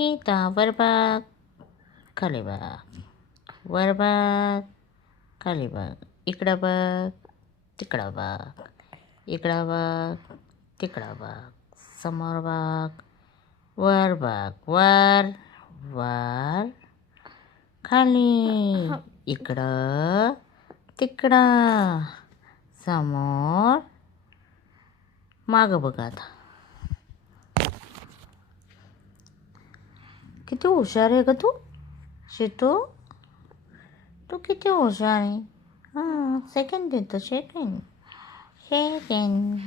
सीता वर बघ, खाली बघ, वर बघ, खाली बघ, इकडं बघ, तिकडं बघ, इकडं बघ, तिकडं बघ, समोर बघ, वर बघ, वर वर खाली, इकडं तिकडं, समोर मागं बघ. आता किती हुशार आहे ग तू शितू, तू किती हुशार आहे. हां, सेकंड देतो, सेकंड सेकंड.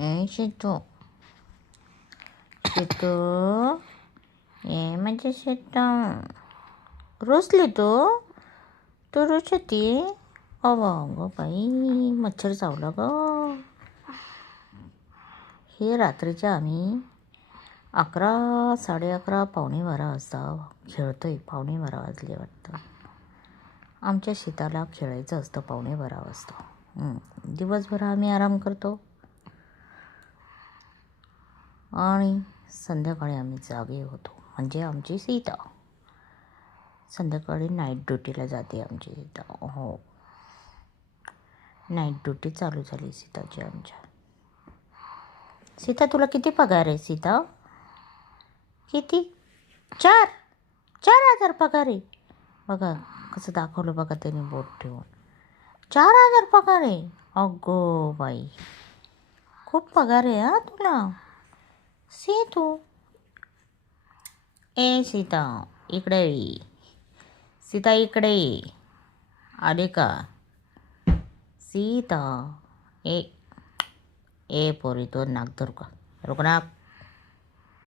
ए शितू, शितू ए म्हणजे शितू रुसली तू, तू रुसती. अगं बाई, मच्छर चावला ग. हे रात्रीचे आम्ही 11, 11:30, 11:45 वाजता खेळतोय. 11:45 वाजले वाटतं. आमच्या शीताला खेळायचं असतं 11:45 वाजता. दिवसभर आम्ही आराम करतो आणि संध्याकाळी आम्ही जागे होतो. म्हणजे आमची सीता संध्याकाळी नाईट ड्युटीला जाते. आमची सीता, हो, नाईट ड्युटी चालू झाली सीताची आमच्या. सीता, तुला किती पगार आहे सीता? किती? 4,000 पगार आहे. बघा कसं दाखवलं बघा त्याने बोट ठेवून. 4,000 पगार आहे. अगो बाई, खूप पगार आहे हा तुला. सीतू ए सीता इकडे ये. सीता इकडे ये. आले का सीता? ए ए पोरी, तो नाक धरू का? रुक नाक.